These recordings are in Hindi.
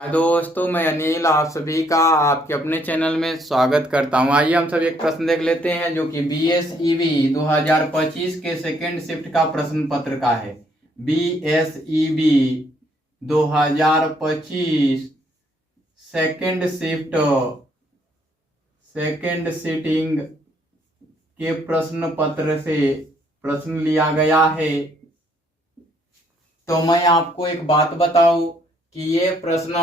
दोस्तों, मैं अनिल आप सभी का आपके अपने चैनल में स्वागत करता हूं। आइए हम सब एक प्रश्न देख लेते हैं जो कि BSEB 2025 के सेकेंड शिफ्ट का प्रश्न पत्र का है। BSEB 2025 second shift second sitting के प्रश्न पत्र से प्रश्न लिया गया है। तो मैं आपको एक बात बताऊं कि ये प्रश्न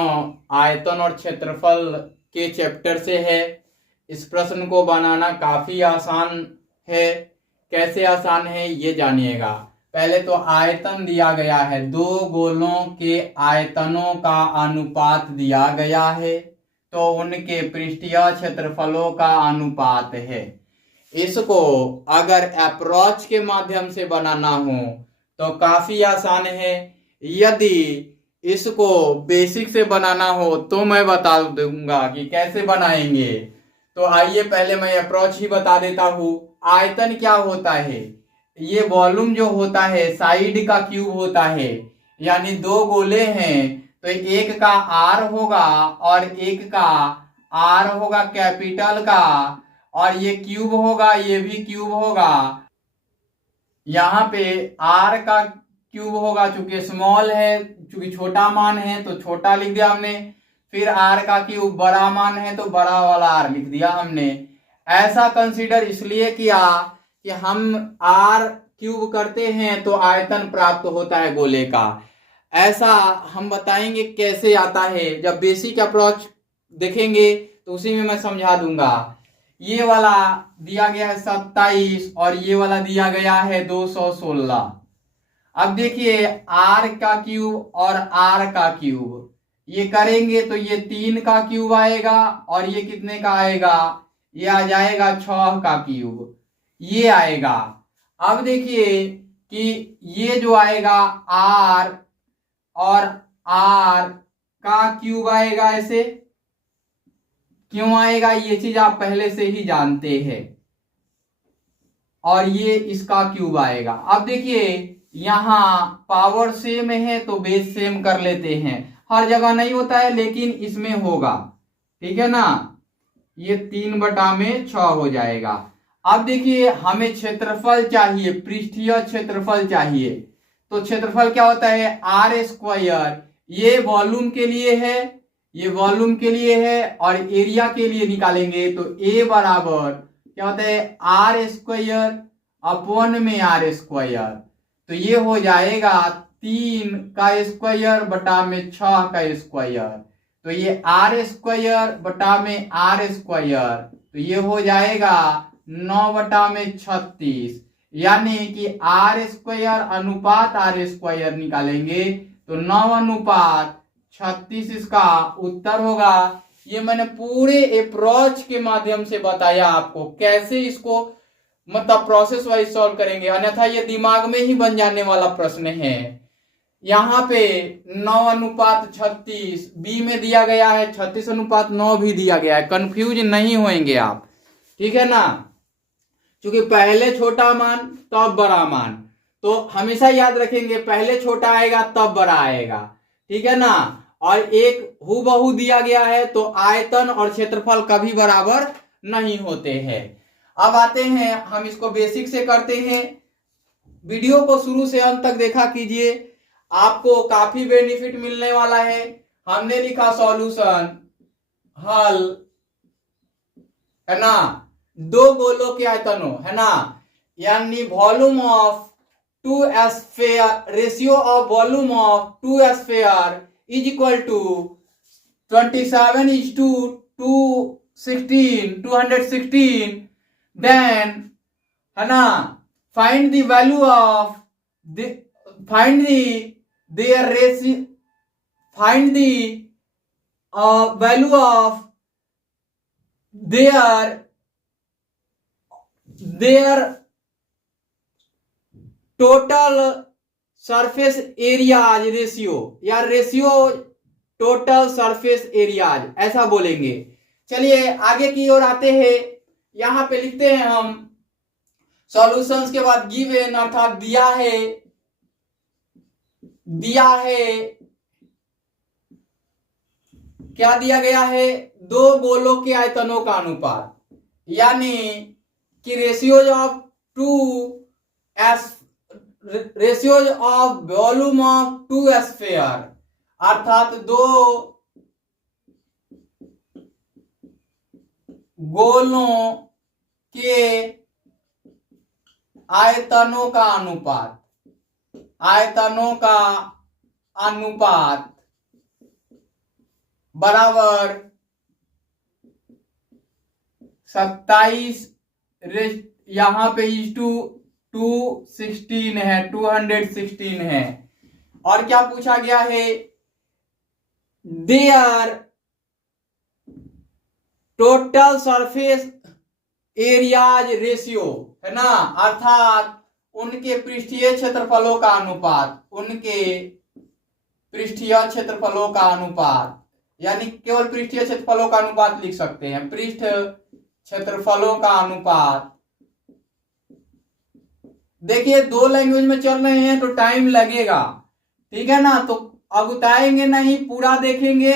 आयतन और क्षेत्रफल के चैप्टर से है। इस प्रश्न को बनाना काफी आसान है। कैसे आसान है ये जानिएगा। पहले तो आयतन दिया गया है, दो गोलों के आयतनों का अनुपात दिया गया है, तो उनके पृष्ठीय क्षेत्रफलों का अनुपात है। इसको अगर अप्रोच के माध्यम से बनाना हो तो काफी आसान है। यदि इसको बेसिक से बनाना हो तो मैं बता दूंगा कि कैसे बनाएंगे। तो आइए पहले मैं अप्रोच ही बता देता हूं। आयतन क्या होता है? ये वॉल्यूम जो होता है साइड का क्यूब होता है। यानी दो गोले हैं तो एक का आर होगा और एक का आर होगा कैपिटल का, और ये क्यूब होगा, ये भी क्यूब होगा। यहाँ पे आर का क्यूब होगा, चूंकि स्मॉल है, चूंकि छोटा मान है तो छोटा लिख दिया हमने। फिर आर का क्यूब बड़ा मान है तो बड़ा वाला आर लिख दिया हमने। ऐसा कंसीडर इसलिए किया कि हम आर क्यूब करते हैं तो आयतन प्राप्त होता है गोले का। ऐसा हम बताएंगे कैसे आता है, जब बेसिक अप्रोच देखेंगे तो उसी में मैं समझा दूंगा। ये वाला दिया गया है 27 और ये वाला दिया गया है 216। अब देखिए आर का क्यूब और आर का क्यूब ये करेंगे तो ये 3 का क्यूब आएगा और ये कितने का आएगा? ये आ जाएगा 6 का क्यूब, ये आएगा। अब देखिए कि ये जो आएगा आर और आर का क्यूब आएगा। ऐसे क्यों आएगा? ये चीज आप पहले से ही जानते हैं। और ये इसका क्यूब आएगा। अब देखिए यहां पावर सेम है तो बेस सेम कर लेते हैं। हर जगह नहीं होता है लेकिन इसमें होगा, ठीक है ना। ये 3/6 हो जाएगा। अब देखिए हमें क्षेत्रफल चाहिए, पृष्ठीय क्षेत्रफल चाहिए। तो क्षेत्रफल क्या होता है? Are square. ये वॉल्यूम के लिए है, ये वॉल्यूम के लिए है, और एरिया के लिए निकालेंगे तो ए बराबर क्या होता है? आर स्क्वायर अपॉन में आर स्क्वायर। तो ये हो जाएगा 3 का स्क्वायर बटा में 6 का स्क्वायर। तो ये आर स्क्वायर बटा में आर स्क्वायर, तो ये हो जाएगा 9/36। यानी कि आर स्क्वायर अनुपात आर स्क्वायर निकालेंगे तो 9/36 इसका उत्तर होगा। ये मैंने पूरे अप्रोच के माध्यम से बताया आपको कैसे इसको मतलब प्रोसेस वाइज सॉल्व करेंगे, अन्यथा ये दिमाग में ही बन जाने वाला प्रश्न है। यहाँ पे 9/36 बी में दिया गया है, 36/9 भी दिया गया है। कंफ्यूज नहीं होंगे आप, ठीक है ना। क्योंकि पहले छोटा मान तब बड़ा मान, तो हमेशा याद रखेंगे पहले छोटा आएगा तब बड़ा आएगा, ठीक है ना। और एक हूबहू दिया गया है तो आयतन और क्षेत्रफल कभी बराबर नहीं होते हैं। अब आते हैं हम इसको बेसिक से करते हैं। वीडियो को शुरू से अंत तक देखा कीजिए, आपको काफी बेनिफिट मिलने वाला है। हमने लिखा सॉल्यूशन, हल, है ना। दो गोलों के आयतनों, है ना, यानी volume of two sphere, ratio of volume of two sphere is equal to 27:216, then, है ना, find the value of find their ratio, find the value of their total surface areas ratio, या रेशियो टोटल सरफेस एरियाज, ऐसा बोलेंगे। चलिए आगे की ओर आते हैं। यहां पे लिखते हैं हम सॉल्यूशंस के बाद गिवन अर्थात दिया है, दिया है क्या दिया गया है, दो गोलों के आयतनों का अनुपात, यानी कि ratios of two S ratios of volume of two sphere, अर्थात दो गोलों के आयतनों का अनुपात, आयतनों का अनुपात बराबर 27 यहां पे इज टू 216 है, 216 है। और क्या पूछा गया है, their total surface areas ratio, है ना, अर्थात उनके पृष्ठीय क्षेत्रफलों का अनुपात, उनके पृष्ठीय क्षेत्रफलों का अनुपात, यानी केवल पृष्ठीय क्षेत्रफलों का अनुपात लिख सकते हैं, पृष्ठ क्षेत्रफलों का अनुपात। देखिए दो लैंग्वेज में चल रहे हैं तो टाइम लगेगा, ठीक है ना, तो अगुताएंगे नहीं, पूरा देखेंगे,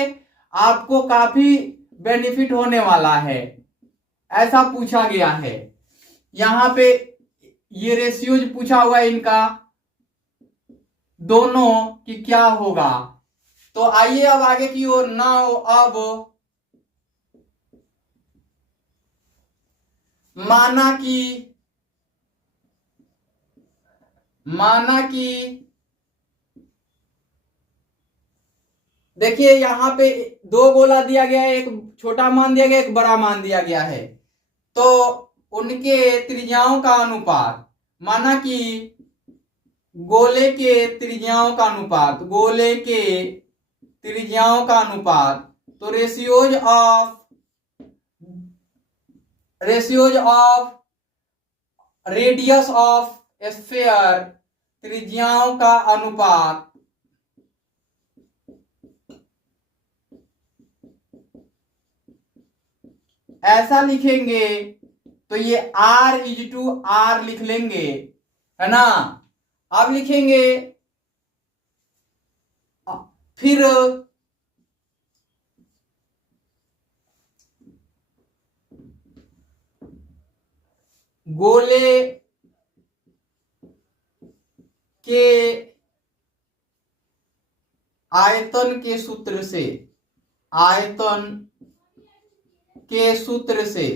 आपको काफी बेनिफिट होने वाला है। ऐसा पूछा गया है, यहां पे ये रेशियोज पूछा हुआ है इनका दोनों कि क्या होगा। तो आइए अब आगे की ओर। नाउ अब माना कि देखिए यहां पे दो गोला दिया गया है, एक छोटा मान दिया गया, एक बड़ा मान दिया गया है, तो उनके त्रिज्याओं का अनुपात, माना कि गोले के त्रिज्याओं का अनुपात, गोले के त्रिज्याओं का अनुपात, तो ratios of radius of sphere, त्रिज्याओं का अनुपात ऐसा लिखेंगे, तो ये R इज टू R लिख लेंगे, है ना। अब लिखेंगे फिर गोले के आयतन के सूत्र से, आयतन के सूत्र से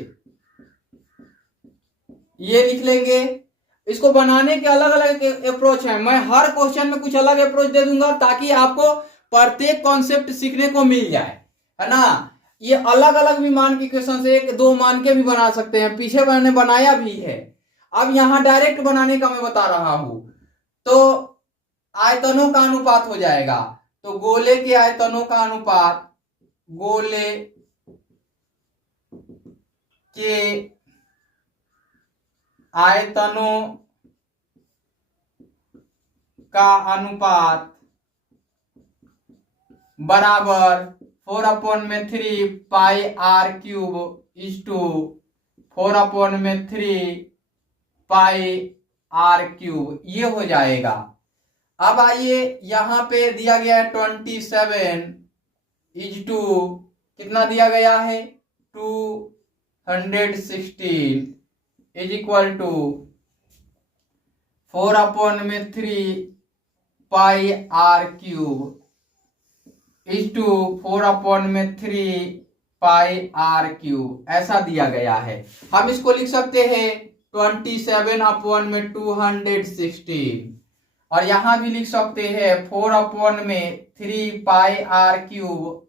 ये लिख लेंगे। इसको बनाने के अलग अलग अप्रोच है, मैं हर क्वेश्चन में कुछ अलग अप्रोच दे दूंगा ताकि आपको प्रत्येक कॉन्सेप्ट सीखने को मिल जाए, है ना। ये अलग अलग भी मान के क्वेश्चन से, एक दो मान के भी बना सकते हैं, पीछे मैंने बनाया भी है। अब यहां डायरेक्ट बनाने का मैं बता रहा हूं। तो आयतनों का अनुपात हो जाएगा, तो गोले के आयतनों का अनुपात, गोले के आयतनों का अनुपात बराबर 4/3 pi r cube is to 4/3 pi r cube, ये हो जाएगा। अब आइए यहां पे दिया गया है 27 इज टू कितना दिया गया है, 216 is equal to 4/3 pi r cube is to 4/3 pi r cube, ऐसा दिया गया है। हम इसको लिख सकते हैं 27/216, और यहां भी लिख सकते हैं 4/3 pi r cube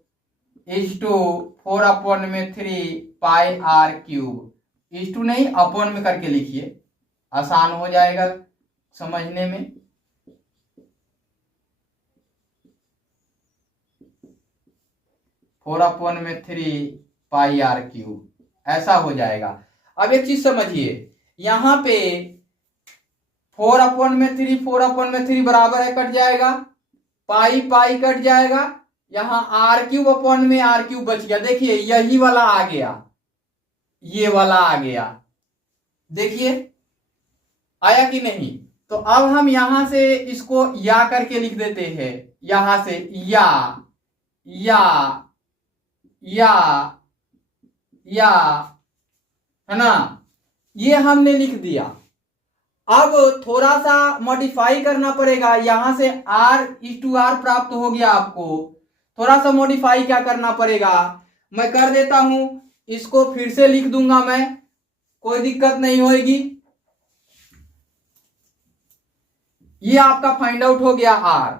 is to 4/3 pi r cube, is to नहीं अपॉन में करके लिखिए, आसान हो जाएगा समझने में। 4/3 पाई आर क्यूब, ऐसा हो जाएगा। अब एक चीज समझिए, यहां पे 4/3 बराबर है, कट जाएगा, पाई पाई कट जाएगा, यहां आर क्यूब अपॉन में आर क्यूब बच गया। देखिए यही वाला आ गया, ये वाला आ गया, देखिए आया कि नहीं। तो अब हम यहां से इसको या करके लिख देते हैं, यहां से या या है ना, ये हमने लिख दिया। अब थोड़ा सा मॉडिफाई करना पड़ेगा, यहां से r/r प्राप्त हो गया आपको। थोड़ा सा मॉडिफाई क्या करना पड़ेगा, मैं कर देता हूं, इसको फिर से लिख दूंगा मैं, कोई दिक्कत नहीं होगी। ये आपका फाइंड आउट हो गया r।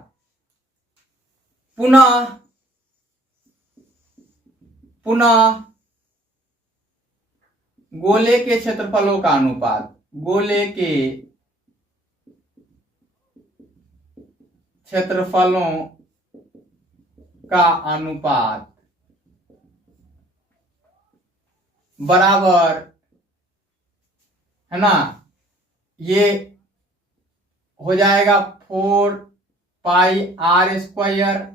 पुनः गोले के क्षेत्रफलों का अनुपात, गोले के क्षेत्रफलों का अनुपात बराबर है ना, ये हो जाएगा 4 pi r square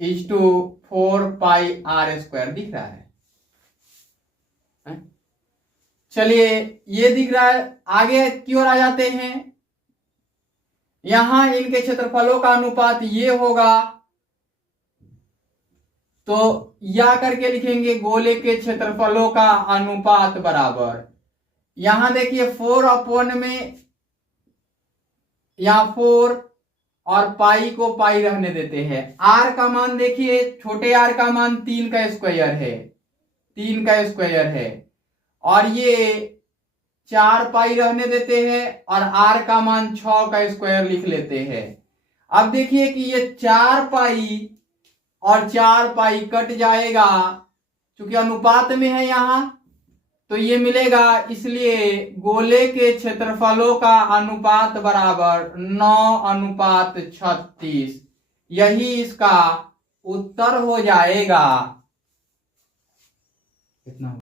is to 4 pi r square. दिख रहा है? चलिए, ये दिख रहा है। आगे की ओर आ जाते हैं। यहां इनके क्षेत्रफलों का अनुपात ये होगा, तो या करके लिखेंगे गोले के क्षेत्रफलों का अनुपात बराबर, यहां देखिए 4 अपॉन में, यहां 4 और पाई को पाई रहने देते हैं। r का मान देखिए, छोटे r का मान 3 का स्क्वायर है, 3 का स्क्वायर है, और ये 4 पाई रहने देते हैं, और r का मान 6 का स्क्वायर लिख लेते हैं। अब देखिए कि ये 4 पाई और 4 पाई कट जाएगा, क्योंकि अनुपात में है यहां, तो ये मिलेगा। इसलिए गोले के क्षेत्रफलों का अनुपात बराबर 9:36। यही इसका उत्तर हो जाएगा। कितना